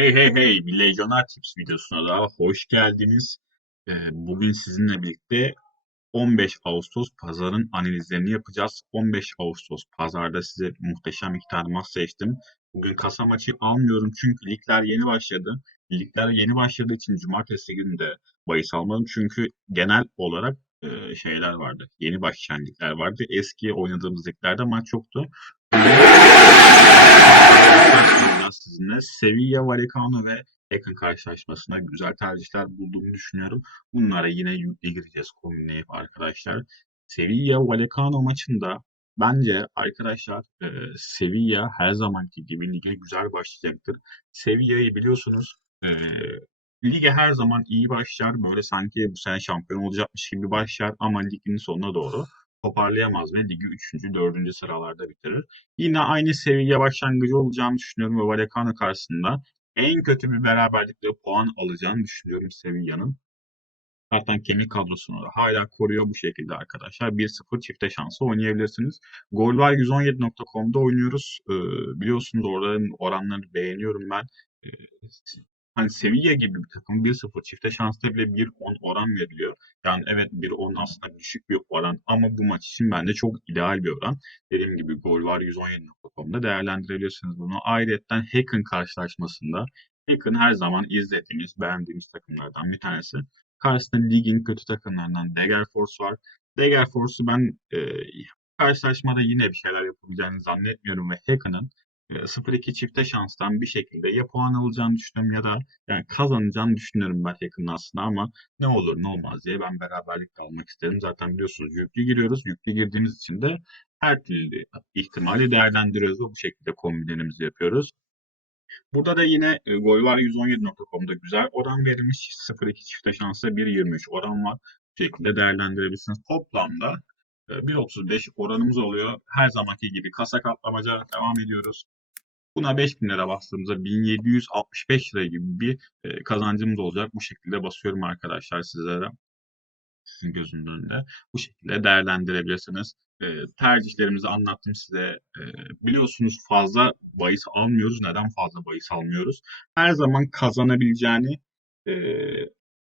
Hey hey hey, Legionnaire Tips videosuna daha hoş geldiniz. Ee, bugün sizinle birlikte 15 Ağustos pazarın analizlerini yapacağız. 15 Ağustos pazarda size muhteşem iki tane maç seçtim. Bugün kasa maçı almıyorum çünkü ligler yeni başladı. Ligler yeni başladığı için cumartesi günü de bahis almadım. Çünkü genel olarak e, şeyler vardı. Yeni başlayan ligler vardı. Eski oynadığımız liglerde maç yoktu. Sevilla, Vallecano ve Ekın karşılaşmasına güzel tercihler bulduğumu düşünüyorum. Bunlara yine yüklü gireceğiz kombinleyip arkadaşlar. Sevilla Vallecano maçında bence arkadaşlar e, Sevilla her zamanki gibi lige güzel başlayacaktır. Sevilla'yı biliyorsunuz e, lige her zaman iyi başlar. Böyle sanki bu sene şampiyon olacakmış gibi başlar ama ligin sonuna doğru toparlayamaz ve ligi 3. 4. sıralarda bitirir. Yine aynı seviye başlangıcı olacağını düşünüyorum ve Vallecano karşısında en kötü bir beraberlikle puan alacağını düşünüyorum Sevilla'nın. Zaten kemik kadrosunu da hala koruyor bu şekilde arkadaşlar. 1-0 çifte şansı oynayabilirsiniz. Gol var 117.com'da oynuyoruz. Ee, biliyorsunuz orada oranları beğeniyorum ben. Ee, hani Sevilla gibi bir takım 1-0 çifte şansta bile 1-10 oran veriliyor. Yani evet 1-10 aslında düşük bir oran ama bu maç için bence çok ideal bir oran. Dediğim gibi gol var 117.com'da değerlendirebilirsiniz bunu. Ayrıca Hack'ın karşılaşmasında Hack'ın her zaman izlediğimiz, beğendiğimiz takımlardan bir tanesi. Karşısında ligin kötü takımlarından Degerfors var. Degerfors'u ben e, karşılaşmada yine bir şeyler yapabileceğini zannetmiyorum ve Hack'ın 0-2 çifte şanstan bir şekilde ya puan alacağını düşünüyorum ya da yani kazanacağını düşünüyorum ben yakında aslında ama ne olur ne olmaz diye ben beraberlik almak isterim. Zaten biliyorsunuz yüklü giriyoruz. Yüklü girdiğimiz için de her türlü ihtimali değerlendiriyoruz ve bu şekilde kombinlerimizi yapıyoruz. Burada da yine e, gol var 117.com'da güzel oran verilmiş. 0-2 çifte şansa 1.23 oran var. Bu şekilde değerlendirebilirsiniz. Toplamda 1.35 oranımız oluyor. Her zamanki gibi kasa katlamaca devam ediyoruz. Buna 5000 lira bastığımızda 1765 lira gibi bir e, kazancımız olacak. Bu şekilde basıyorum arkadaşlar sizlere. Gözünün önünde. Bu şekilde değerlendirebilirsiniz. E, tercihlerimizi anlattım size. E, biliyorsunuz fazla bahis almıyoruz. Neden fazla bahis almıyoruz? Her zaman kazanabileceğini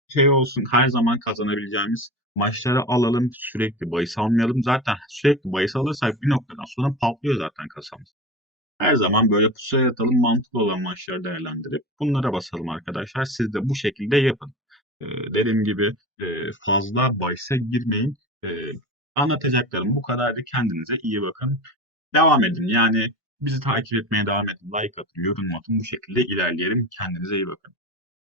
şey olsun her zaman kazanabileceğimiz maçları alalım sürekli bahis almayalım. Zaten sürekli bahis alırsak bir noktadan sonra patlıyor zaten kasamız. Her zaman böyle pusuya yatalım, mantıklı olan maçları değerlendirip bunlara basalım arkadaşlar. Siz de bu şekilde yapın. Ee, dediğim gibi e, fazla bahise girmeyin. Ee, anlatacaklarım bu kadardı. Kendinize iyi bakın. Devam edin. Yani bizi takip etmeye devam edin. Like atın, yorum atın. Bu şekilde ilerleyelim. Kendinize iyi bakın.